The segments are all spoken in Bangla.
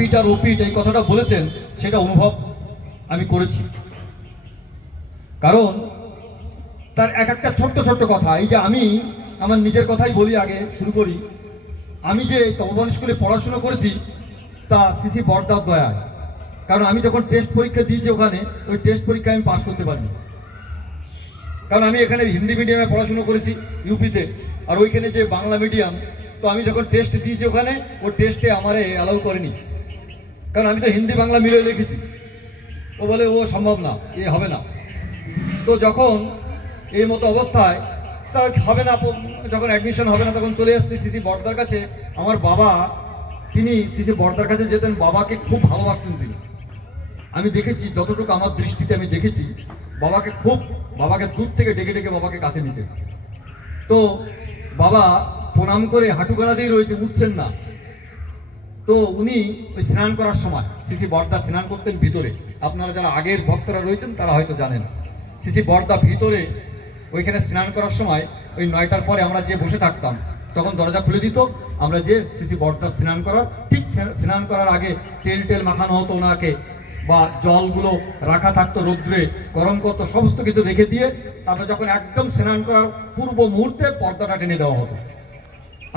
পিটার ওপিট এই কথাটা বলেছেন সেটা অনুভব আমি করেছি। কারণ তার এক একটা ছোট্ট ছোট্ট কথা, এই যে আমি আমার নিজের কথাই বলি, আগে শুরু করি। আমি যে তপবন স্কুলে পড়াশোনা করেছি তা সিসি বরদার দয়ায়। কারণ আমি যখন টেস্ট পরীক্ষা দিয়েছি ওখানে, ওই টেস্ট পরীক্ষায় আমি পাস করতে পারিনি। কারণ আমি এখানে হিন্দি মিডিয়ামে পড়াশোনা করেছি ইউপিতে, আর ওইখানে যে বাংলা মিডিয়াম, তো আমি যখন টেস্ট দিয়েছি ওখানে, ও টেস্টে আমারে অ্যালাউ করেনি। কারণ আমি তো হিন্দি বাংলা মিলে লিখেছি। ও বলে ও সম্ভব না, এ হবে না। তো যখন এই মতো অবস্থায় তা হবে না, যখন অ্যাডমিশন হবে না, তখন চলে আসছি সিসি বরদার কাছে। আমার বাবা, তিনি সিসি বরদার কাছে যেতেন, বাবাকে খুব ভালোবাসতেন তিনি। আমি দেখেছি, যতটুকু আমার দৃষ্টিতে আমি দেখেছি, বাবাকে দূর থেকে ডেকে ডেকে বাবাকে কাছে নিতেন। তো বাবা প্রণাম করে হাঁটু গাড়া দিয়ে রয়েছে, উঠছেন না। তো উনি ওই স্নান করার সময়, সিসি বরদা স্নান করতেন ভিতরে। আপনারা যারা আগের ভক্তরা রয়েছেন তারা হয়তো জানেন, সিসি বরদা ভিতরে ওইখানে স্নান করার সময় ওই 9টার পরে আমরা যে বসে থাকতাম, তখন দরজা খুলে দিত। আমরা যে সিসি বরদা স্নান করার ঠিক স্নান করার আগে তেল টেল মাখানো হতো ওনাকে, বা জলগুলো রাখা থাকতো রৌদ্রে, গরম করতো, সমস্ত কিছু রেখে দিয়ে তারপরে যখন একদম স্নান করার পূর্ব মুহূর্তে পর্দাটা টেনে দেওয়া হতো,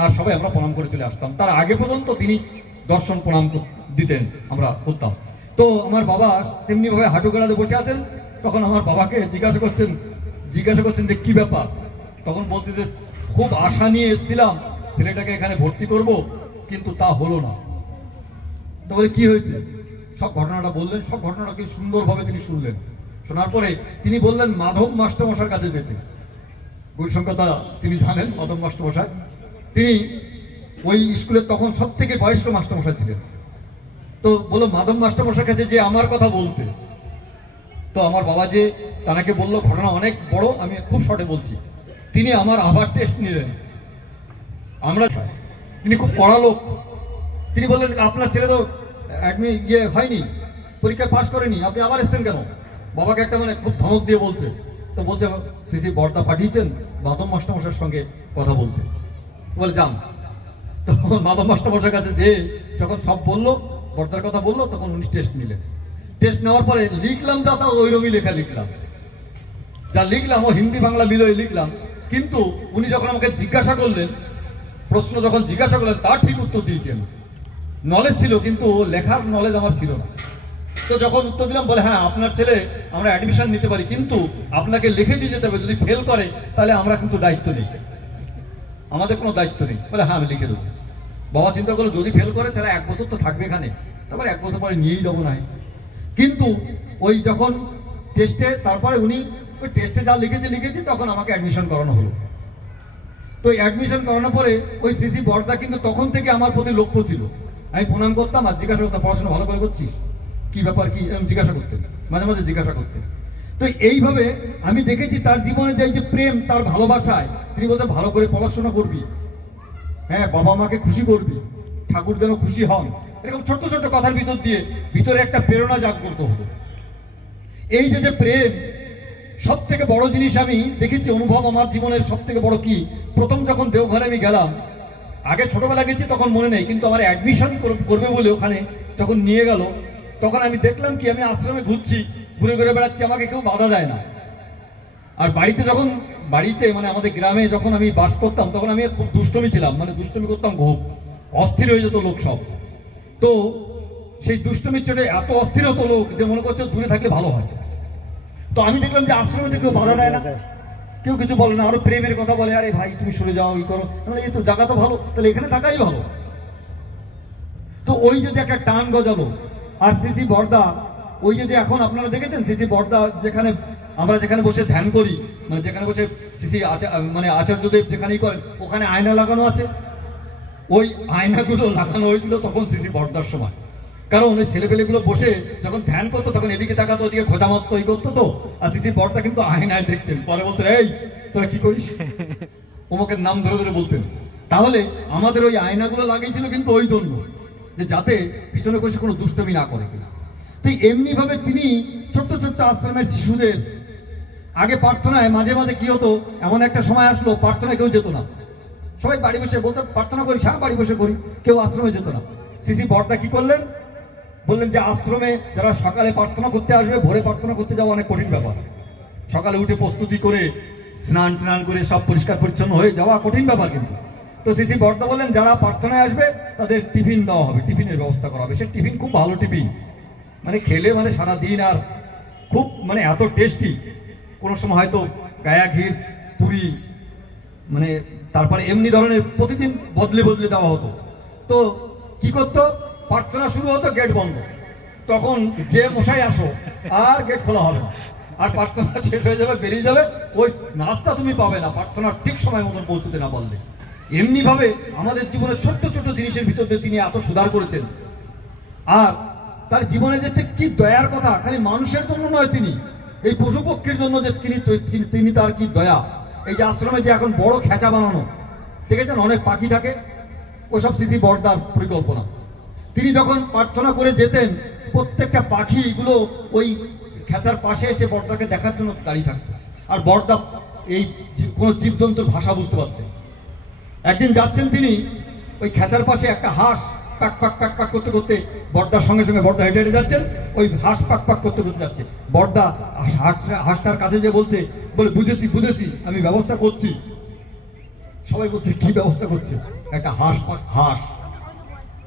আর সবাই আমরা প্রণাম করে চলে আসতাম। তার আগে পর্যন্ত তিনি দর্শন প্রণাম দিতেন, আমরা করতাম। তো আমার বাবা তেমনি ভাবে হাঁটু গাড়াতে বসে আছেন। তখন আমার বাবাকে জিজ্ঞাসা করছেন যে কি ব্যাপার। তখন বলছে যে খুব আশা নিয়ে এসেছিলাম ছেলেটাকে এখানে ভর্তি করব, কিন্তু তা হলো না। তো বলে কি হয়েছে, সব ঘটনাটা বললেন। সব ঘটনাটাকে সুন্দরভাবে তিনি শুনলেন। শোনার পরে তিনি বললেন মাধব মাস্টারমশার কাছে যেতে। বৈষম্যতা তিনি জানেন, মাধব মাস্টারমশাই তিনি ওই স্কুলের তখন সব থেকে বয়স্ক মাস্টারমশাই ছিলেন। তো বললো মাধব মাস্টারমশার কাছে যে আমার কথা বলতে। তো আমার বাবা যে তাকে বললো, ঘটনা অনেক বড়, আমি খুব শর্টে বলছি। তিনি আমার আবার টেস্ট নিলেন। তিনি খুব কড়া লোক। তিনি বললেন আপনার ছেলে তো হয়নি, পরীক্ষায় পাস করেনি, আপনি আবার এসছেন কেন? বাবাকে একটা খুব ধমক দিয়ে বলছে। তো বলছে সিসি বরদা পাঠিয়েছেন মাধব মাস্টারমশার সঙ্গে কথা বলতে। বলে যান। তো মাধব মাস্টারমশার কাছে যে যখন সব বললো, বরদার কথা বললো, তখন উনি টেস্ট নিলেন। টেস্ট নেওয়ার পরে লিখলাম যা, তা ওইরকমই লেখা লিখলাম, যা লিখলাম ও হিন্দি বাংলা মিলিয়ে লিখলাম। কিন্তু উনি যখন আমাকে জিজ্ঞাসা করলেন, প্রশ্ন যখন জিজ্ঞাসা করলেন, তার ঠিক উত্তর দিয়েছেন। নলেজ ছিল কিন্তু লেখার নলেজ আমার ছিল না। তো যখন উত্তর দিলাম, বলে হ্যাঁ আপনার ছেলে আমরা অ্যাডমিশন নিতে পারি, কিন্তু আপনাকে লিখে দিয়ে যেতে হবে, যদি ফেল করে তাহলে আমরা কিন্তু দায়িত্ব নেই, আমাদের কোনো দায়িত্ব নেই। বলে হ্যাঁ আমি লিখে দেবো। বাবা চিন্তা করলো যদি ফেল করে তাহলে 1 বছর তো থাকবে এখানে, তারপরে 1 বছর পরে নিয়েই যাবো না। কিন্তু ওই যখন টেস্টে, তারপরে উনি ওই টেস্টে যা লিখেছি তখন আমাকে অ্যাডমিশন করানো হলো। তো অ্যাডমিশন করানোর পরে ওই সিসি বরদা কিন্তু তখন থেকে আমার প্রতি লক্ষ্য ছিল। আমি প্রণাম করতাম আর জিজ্ঞাসা করতাম, পড়াশোনা ভালো করে করছিস, কি ব্যাপার কি, এরকম জিজ্ঞাসা করতেন, মাঝে মাঝে জিজ্ঞাসা করতেন। তো এইভাবে আমি দেখেছি তার জীবনে যে প্রেম, তার ভালোবাসায় তিনি বলতে ভালো করে পড়াশোনা করবি, হ্যাঁ বাবা মাকে খুশি করবি, ঠাকুর যেন খুশি হন, এরকম ছোট্ট ছোট্ট কথার ভিতর দিয়ে ভিতরে একটা প্রেরণা জাগ্রত হতো। এই যে প্রেম, সব থেকে বড় জিনিস আমি দেখেছি, অনুভব আমার জীবনের সব থেকে বড় কি, প্রথম যখন দেওঘরে আমি গেলাম, আগে ছোটবেলা গেছি তখন মনে নেই, কিন্তু আমার অ্যাডমিশন করবে বলে ওখানে যখন নিয়ে গেল, তখন আমি দেখলাম কি, আমি আশ্রমে ঘুরছি, ঘুরে ঘুরে বেড়াচ্ছি, আমাকে কেউ বাধা দেয় না। আর বাড়িতে আমাদের গ্রামে যখন আমি বাস করতাম, তখন আমি খুব দুষ্টমি ছিলাম, দুষ্টমি করতাম, খুব অস্থির হয়ে যেত লোক সব। তো সেই দুষ্টমির চোটে এত অস্থির হতো লোক যে মনে করছে দূরে থাকলে ভালো হয়। তো আমি দেখলাম যে আশ্রমে কেউ বাধা দেয় না, কেউ কিছু বলে না, আরো প্রেমের কথা বলে, আরে ভাই তুমি সরে যাও, ই করো, এই তো জায়গা তো ভালো, তাহলে এখানে থাকাই ভালো। তো ওই যে একটা টান গজালো। আর সিসি বরদা, ওই যে এখন আপনারা দেখেছেন সিসি বরদা আমরা যেখানে বসে ধ্যান করি, যেখানে বসে সিসি আচার্যদেব যেখানেই করেন, ওখানে আয়না লাগানো আছে। ওই আয়নাগুলো লাগানো হয়েছিল তখন সিসি বরদার সময়। কারণ ওই ছেলেপেলেগুলো বসে যখন ধ্যান করতো, তখন এদিকে তাকাতো, ওদিকে খোঁজা মারতো, এই করতো। তো আর সিসি বরদা কিন্তু আয়নায় দেখতেন, পরে বলতেন এই তোরা কি করিস, ওমকের নাম ধরে ধরে বলতেন। তাহলে আমাদের ওই আয়নাগুলো লাগিয়েছিল কিন্তু ওই জন্য, যে যাতে পিছনে বসে কোনো দুষ্টমি না করে কিনা। তো এমনি ভাবে তিনি ছোট্ট ছোট্ট আশ্রমের শিশুদের, আগে প্রার্থনায় মাঝে মাঝে কি হতো, এমন একটা সময় আসলো প্রার্থনায় কেউ যেত না, সবাই বাড়ি বসে বলতো প্রার্থনা করি, হ্যাঁ বাড়ি বসে করি, কেউ আশ্রমে যেত না। সিসি বরদা কি করলেন, বললেন যে আশ্রমে যারা সকালে প্রার্থনা করতে আসবে, ভোরে প্রার্থনা করতে যাওয়া অনেক কঠিন ব্যাপার। সকালে উঠে প্রস্তুতি করে স্নান টান করে সব পরিষ্কার পরিচ্ছন্ন হয়ে যাওয়া কঠিন ব্যাপার। কিন্তু তো শ্রী বর্দা বললেন যারা প্রার্থনায় আসবে তাদের টিফিন দেওয়া হবে, টিফিনের ব্যবস্থা করা হবে। সে টিফিন খুব ভালো টিফিন, মানে খেলে মানে সারা দিন আর খুব মানে এত টেস্টি। কোনো সময় হয়তো গায়া ঘির পুরি, মানে তারপরে এমনি ধরনের প্রতিদিন বদলে বদলে দেওয়া হতো। তো কি করতো, প্রার্থনা শুরু হতো, গেট বন্ধ, তখন যে মশাই আসো আর গেট খোলা হবে না, আর প্রার্থনা শেষ হয়ে যাবে, বেরিয়ে যাবে, ওই নাস্তা তুমি পাবে না প্রার্থনা ঠিক সময় মতন পৌঁছতে না পারলে। এমনি ভাবে আমাদের জীবনে ছোট্ট ছোট্ট জিনিসের ভিতর দিয়ে তিনি এত সুধার করেছেন। আর তার জীবনে যে কি দয়ার কথা, খালি মানুষের জন্য নয়, তিনি এই পশু পক্ষীর জন্য যে তিনি তার কি দয়া। এই যে আশ্রমে যে এখন বড় খেঁচা বানানো দেখেছেন, অনেক পাখি থাকে, ওসব শ্রী বর্দার পরিকল্পনা। তিনি যখন প্রার্থনা করে যেতেন, প্রত্যেকটা পাখিগুলো ওই খেঁচার পাশে এসে বর্দাকে দেখার জন্য দাঁড়িয়ে থাকতো। আর বর্দা এই কোনো জীবজন্তুর ভাষা বুঝতে পারতেন। একদিন যাচ্ছেন তিনি, ওই খেঁচার পাশে একটা হাঁস পাক পাক পাক পাক করতে করতে বর্দার সঙ্গে সঙ্গে বর্দা হেঁটে হেঁটে যাচ্ছেন, ওই হাঁস পাক পাক করতে করতে যাচ্ছে। বর্দা হাঁসটার কাছে যে বলে বুঝেছি বুঝেছি, আমি ব্যবস্থা করছি। সবাই বলছে কি ব্যবস্থা করছে? একটা হাঁস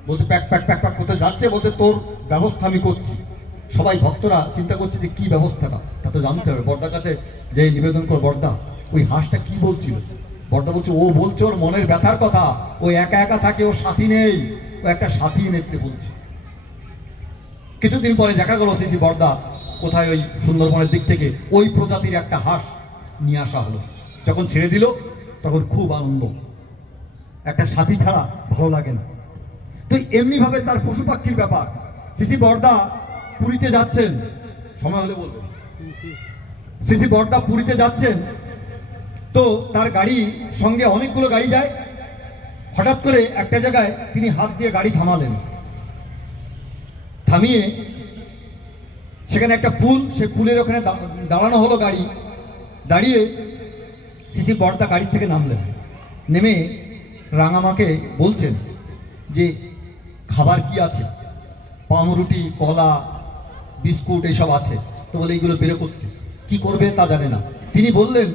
বলছে প্যাক প্যাক প্যাক প্যাক করতে যাচ্ছে, বলছে তোর ব্যবস্থা আমি করছি। সবাই ভক্তরা চিন্তা করছে যে কি ব্যবস্থাটা, তা তো জানতে হবে। বর্দার কাছে যে নিবেদন কর, বর্দা ওই হাঁসটা কি বলছিল? বর্দা বলছে ও বলছে ওর মনের ব্যথার কথা, ও একা একা থাকে, ওর সাথী নেই, ও একটা সাথী নিতে বলছে। কিছুদিন পরে দেখা গেল শ্রী বর্দা কোথায় ওই সুন্দরবনের দিক থেকে ওই প্রজাতির একটা হাঁস নিয়ে আসা হলো। যখন ছেড়ে দিল তখন খুব আনন্দ, একটা সাথী ছাড়া ভালো লাগে না। তো এমনি ভাবে তার পশু পাখির ব্যাপার। শ্রী বর্দা পুরীতে যাচ্ছেন, সময় হলে বলবো। শ্রী বর্দা পুরীতে যাচ্ছেন, তো তার গাড়ি সঙ্গে অনেকগুলো গাড়ি যায়। হঠাৎ করে একটা জায়গায় তিনি হাত দিয়ে গাড়ি থামালেন, থামিয়ে সেখানে একটা পুল, সে পুলের ওখানে দাঁড়ানো হলো গাড়ি। দাঁড়িয়ে শ্রী বর্দা গাড়ি থেকে নামলেন, নেমে রাঙামাকে বলছেন যে খাবার কি আছে? পাউরুটি, কলা, বিস্কুট এইসব আছে। তো বলে এইগুলো বেরো করতে, কি করবে তা জানে না। তিনি বললেন,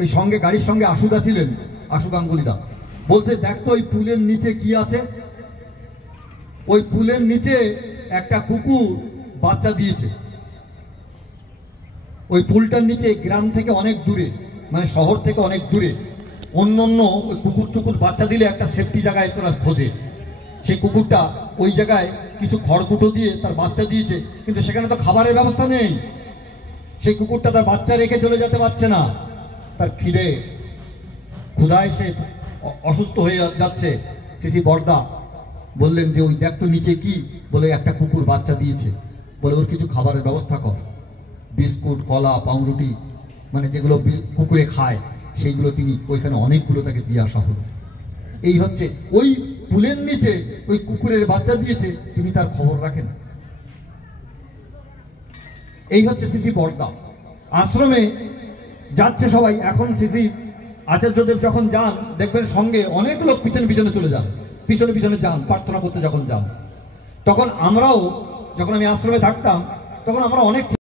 ওই সঙ্গে গাড়ির সঙ্গে আশুদা ছিলেন, আশু গাঙ্গুলিদা, বলছে দেখ তো ওই পুলের নিচে কি আছে। ওই পুলের নিচে একটা কুকুর বাচ্চা দিয়েছে। ওই পুলটার নিচে গ্রাম থেকে অনেক দূরে, মানে শহর থেকে অনেক দূরে, অন্য ওই কুকুর বাচ্চা দিলে একটা সেফটি জায়গায় তোরা খোঁজে। সেই কুকুরটা ওই জায়গায় কিছু খড়কুটো দিয়ে তার বাচ্চা দিয়েছে, কিন্তু সেখানে তো খাবারের ব্যবস্থা নেই। সেই কুকুরটা তার বাচ্চা রেখে চলে যেতে পারছে না, তার ক্ষুধায় সে অসুস্থ হয়ে যাচ্ছে। শ্রী বর্দা বললেন যে ওই দেখ তো নিচে কি, বলে একটা কুকুর বাচ্চা দিয়েছে, বলে ওর কিছু খাবারের ব্যবস্থা কর, বিস্কুট, কলা, পাউরুটি, মানে যেগুলো কুকুরে খায় সেইগুলো তিনি ওইখানে অনেকগুলো তাকে দিয়ে আসা হলো। এই হচ্ছে ওই পুলের নিচে ওই কুকুরের বাচ্চা দিয়েছে, তিনি তার খবর রাখেন। এই হচ্ছে শ্রী বর্দা। আশ্রমে যাচ্ছে সবাই। এখন শ্রী আচার্যদেব যখন যান, দেখবেন সঙ্গে অনেক লোক পিছনে পিছনে চলে যান, পিছনে পিছনে যান প্রার্থনা করতে। যখন যান, তখন আমরাও, যখন আমি আশ্রমে থাকতাম, তখন আমরা অনেক